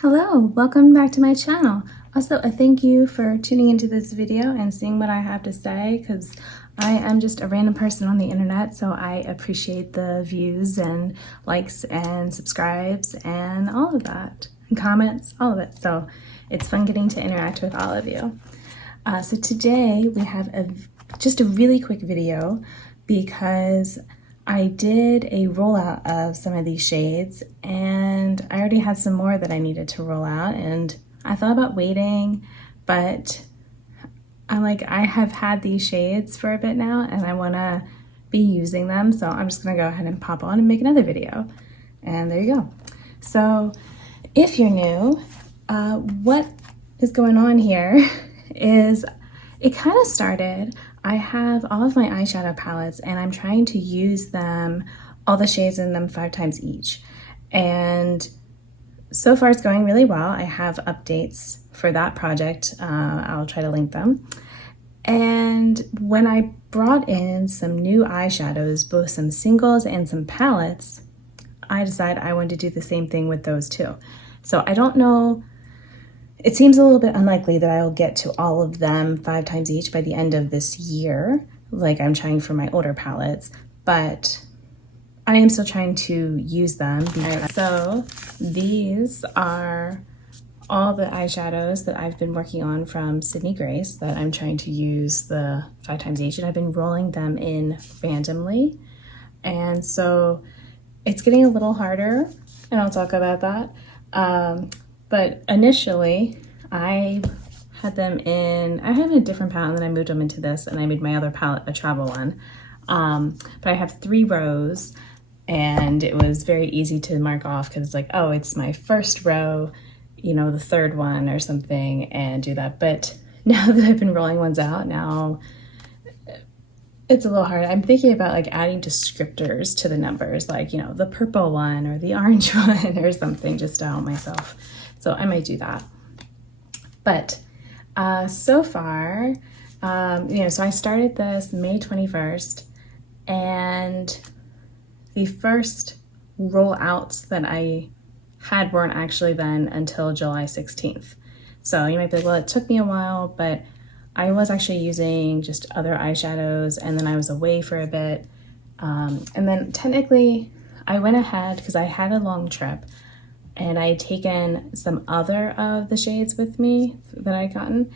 Hello, welcome back to my channel. Also, a thank you for tuning into this video and seeing what I have to say, because I am just a random person on the internet, so I appreciate the views and likes and subscribes and all of that, and comments, all of it. So it's fun getting to interact with all of you. So today we have just a really quick video because I did a rollout of some of these shades and I already had some more that I needed to roll out, and I thought about waiting, but I have had these shades for a bit now and I want to be using them, so I'm just gonna go ahead and pop on and make another video. And there you go. So if you're new, what is going on here is it kind of started, I have all of my eyeshadow palettes and I'm trying to use them, all the shades in them 5 times each. And so far it's going really well. I have updates for that project. I'll try to link them. And when I brought in some new eyeshadows, both some singles and some palettes, I decided I wanted to do the same thing with those too. So I don't know, it seems a little bit unlikely that I'll get to all of them 5 times each by the end of this year, like I'm trying for my older palettes, but I am still trying to use them. So these are all the eyeshadows that I've been working on from Sydney Grace that I'm trying to use the 5 times each, and I've been rolling them in randomly. And so it's getting a little harder, and I'll talk about that. But initially I had them in, I had a different palette and then I moved them into this and I made my other palette a travel one. But I have 3 rows and it was very easy to mark off because it's like, oh, it's my first row, you know, the 3rd one or something, and do that. But now that I've been rolling ones out, now it's a little hard. I'm thinking about like adding descriptors to the numbers, like, you know, the purple one or the orange one or something, just to help myself. So I might do that. But so far, so I started this May 21st, and the first rollouts that I had weren't actually then until July 16th. So you might be like, well, it took me a while, but I was actually using just other eyeshadows and then I was away for a bit. And then technically I went ahead because I had a long trip and I had taken some other of the shades with me that I'd gotten,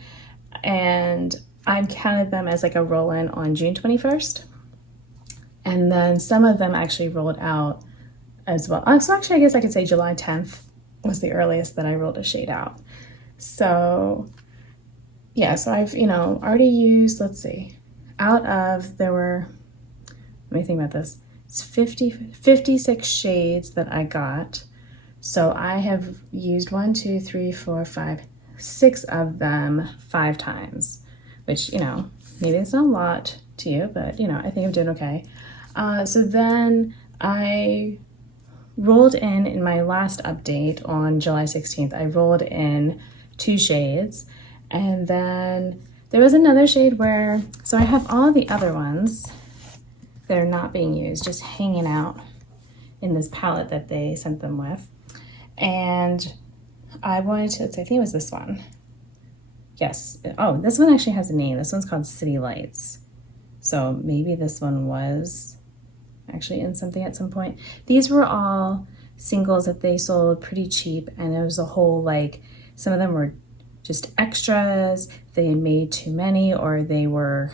and I counted them as like a roll-in on June 21st. And then some of them actually rolled out as well. So actually I guess I could say July 10th was the earliest that I rolled a shade out. So yeah, so I've, already used, let's see, out of, there were, let me think about this, it's 56 shades that I got. So I have used 1, 2, 3, 4, 5, 6 of them 5 times, which, maybe it's not a lot to you, but, I think I'm doing okay. So then I rolled in my last update on July 16th, I rolled in 2 shades. And then there was another shade where, so I have all the other ones that are not being used, just hanging out in this palette that they sent them with. And I wanted to, I think it was this one. Yes. Oh, this one actually has a name. This one's called City Lights. So maybe this one was actually in something at some point. These were all singles that they sold pretty cheap, and it was a whole, like, some of them were just extras, they had made too many, or they were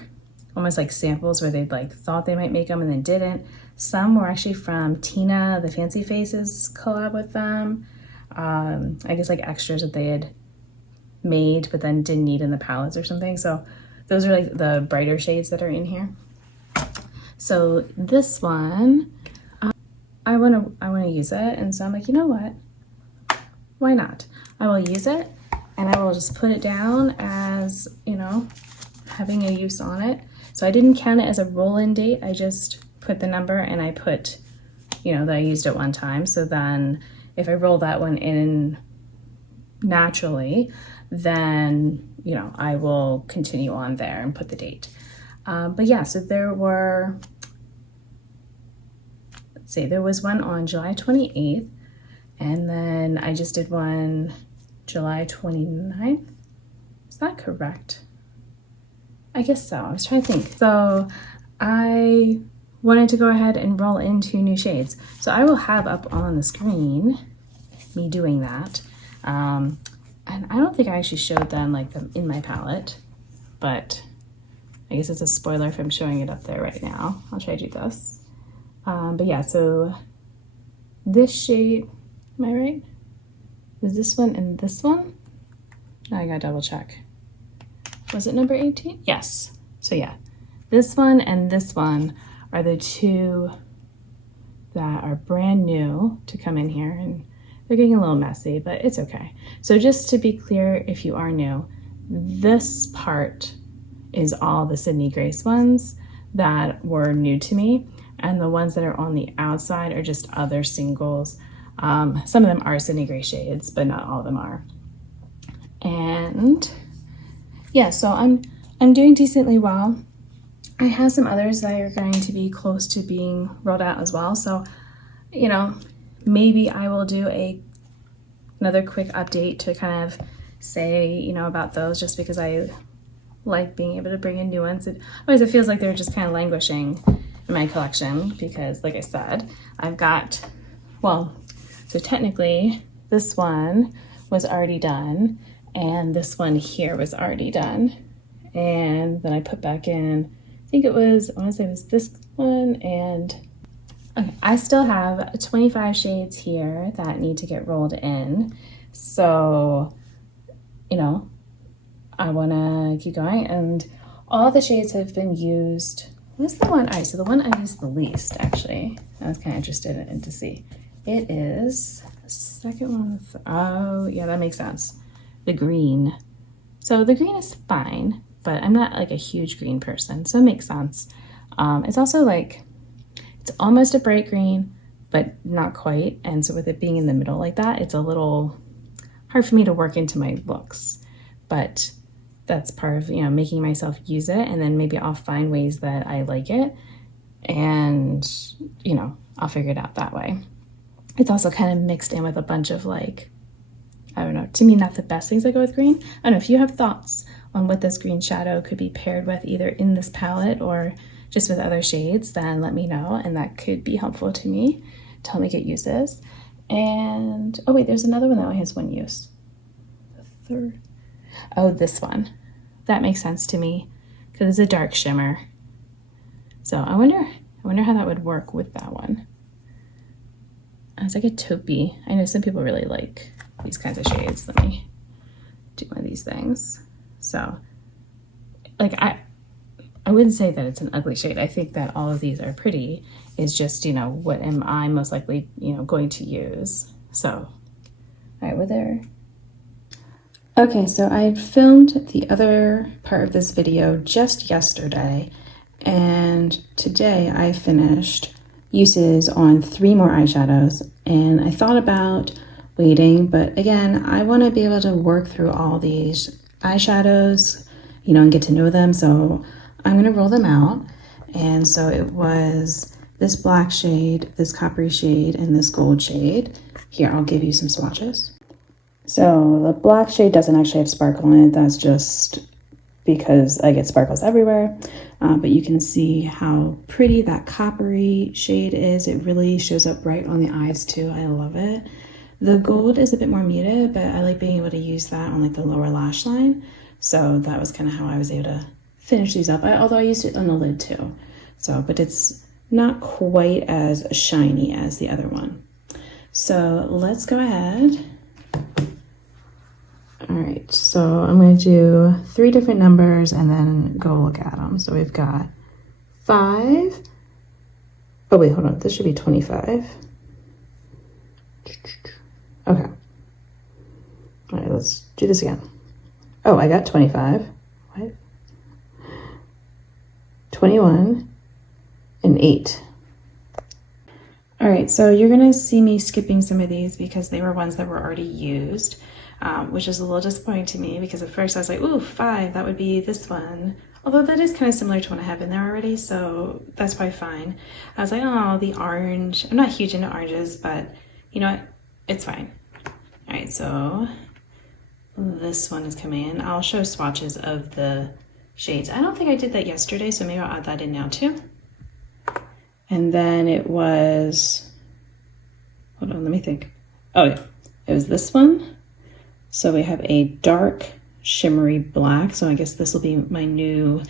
almost like samples where they'd like thought they might make them and then didn't. Some were actually from Tina, the Fancy Faces collab with them. I guess like extras that they had made but then didn't need in the palettes or something. So those are like the brighter shades that are in here. So this one, I wanna use it, and so I'm like, you know what? Why not? I will use it. And I will just put it down as, having a use on it. So I didn't count it as a roll-in date. I just put the number and I put, that I used it one time. So then if I roll that one in naturally, then, I will continue on there and put the date. But yeah, so there were, let's see, there was one on July 28th. And then I just did one July 29th. Is that correct? I guess so. I was trying to think. So I wanted to go ahead and roll in 2 new shades. So I will have up on the screen me doing that. And I don't think I actually showed them like them in my palette, but I guess it's a spoiler if I'm showing it up there right now. I'll try to do this. But yeah, so this shade, am I right? Was this one and this one? I gotta double check. Was it number 18? Yes. So yeah, this one and this one are the 2 that are brand new to come in here, and they're getting a little messy, but it's okay. So just to be clear, if you are new, this part is all the Sydney Grace ones that were new to me, and the ones that are on the outside are just other singles. Some of them are Sydney Grace shades, but not all of them are. And yeah, so I'm doing decently well. I have some others that are going to be close to being rolled out as well. So, you know, maybe I will do another quick update to kind of say, you know, about those, just because I like being able to bring in new ones. It feels like they're just kind of languishing in my collection because, like I said, I've got, well, so technically this one was already done and this one here was already done. And then I put back in, I think it was, I want to say it was this one, and okay, I still have 25 shades here that need to get rolled in. So, you know, I want to keep going, and all the shades have been used. What's the one? All right, so the one I used the least, actually, I was kind of interested in to see. It is the second one. Oh, yeah, that makes sense. The green. So the green is fine, but I'm not like a huge green person, so it makes sense. It's also like, it's almost a bright green, but not quite. And so with it being in the middle like that, it's a little hard for me to work into my looks. But that's part of, you know, making myself use it, and then maybe I'll find ways that I like it, and, you know, I'll figure it out that way. It's also kind of mixed in with a bunch of, like, I don't know, to me, not the best things that go with green. I don't know if you have thoughts on what this green shadow could be paired with, either in this palette or just with other shades, then let me know, and that could be helpful to me to help me get uses. And, oh wait, there's another one that only has one use. The third, oh, this one. That makes sense to me because it's a dark shimmer. So I wonder how that would work with that one. It's like a taupey. I know some people really like these kinds of shades. Let me do one of these things. So, like, I wouldn't say that it's an ugly shade. I think that all of these are pretty. It's just, you know, what am I most likely, you know, going to use. So, all right, we're there. Okay, so I had filmed the other part of this video just yesterday, and today I finished uses on 3 more eyeshadows, and I thought about waiting, but again, I want to be able to work through all these eyeshadows, you know, and get to know them, so I'm going to roll them out. And so it was this black shade, this coppery shade, and this gold shade. Here, I'll give you some swatches. So the black shade doesn't actually have sparkle in it, that's just because I get sparkles everywhere. But you can see how pretty that coppery shade is. It really shows up right on the eyes too. I love it. The gold is a bit more muted, but I like being able to use that on like the lower lash line. So that was kind of how I was able to finish these up. Although I used it on the lid too. So, but it's not quite as shiny as the other one. So let's go ahead. All right, so I'm going to do 3 different numbers and then go look at them. So we've got 5. Oh wait, hold on. This should be 25. Okay. All right, let's do this again. Oh, I got 25. What? 21 and 8. All right, so you're going to see me skipping some of these because they were ones that were already used. Which is a little disappointing to me because at first I was like, ooh, 5, that would be this one. Although that is kind of similar to what I have in there already, so that's probably fine. I was like, oh, the orange. I'm not huge into oranges, but you know what? it's fine. All right, so this one is coming in. I'll show swatches of the shades. I don't think I did that yesterday, so maybe I'll add that in now too. And then it was, hold on, let me think. Oh yeah, it was this one. So we have a dark shimmery black. So I guess this will be my new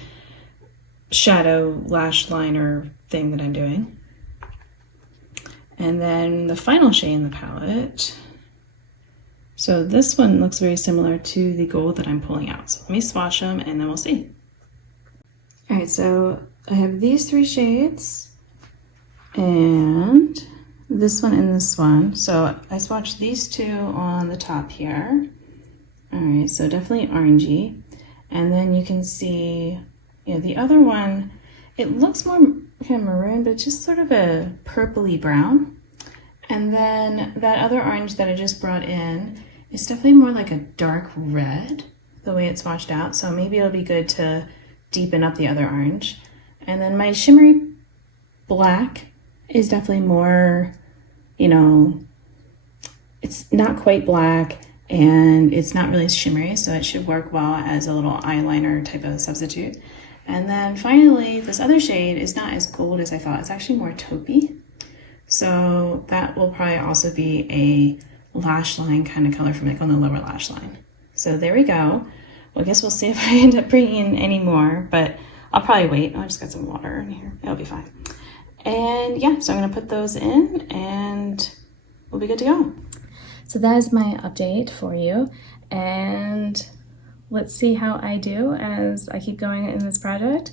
shadow lash liner thing that I'm doing. And then the final shade in the palette. So this one looks very similar to the gold that I'm pulling out. So let me swatch them and then we'll see. All right, so I have these 3 shades and this one and this one. So I swatched these 2 on the top here. All right, so definitely orangey. And then you can see, you know, the other one, it looks more kind of maroon, but just sort of a purpley brown. And then that other orange that I just brought in is definitely more like a dark red, the way it's swatched out. So maybe it'll be good to deepen up the other orange. And then my shimmery black is definitely more, you know, it's not quite black and it's not really shimmery, so it should work well as a little eyeliner type of substitute. And then finally, this other shade is not as gold as I thought. It's actually more taupey. So that will probably also be a lash line kind of color for me, like on the lower lash line. So there we go. Well, I guess we'll see if I end up bringing in any more, but I'll probably wait. I just got some water in here. It'll be fine. And yeah, so I'm gonna put those in and we'll be good to go. So that is my update for you. And let's see how I do as I keep going in this project.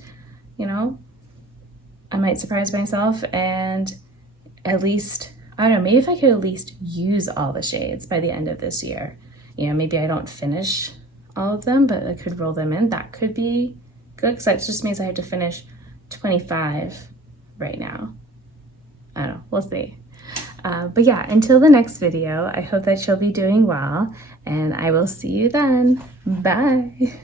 You know, I might surprise myself and at least, I don't know, maybe if I could at least use all the shades by the end of this year. You know, maybe I don't finish all of them, but I could roll them in. That could be good because that just means I have to finish 25 right now. I don't know, we'll see. But yeah, until the next video, I hope that you'll be doing well and I will see you then. Bye.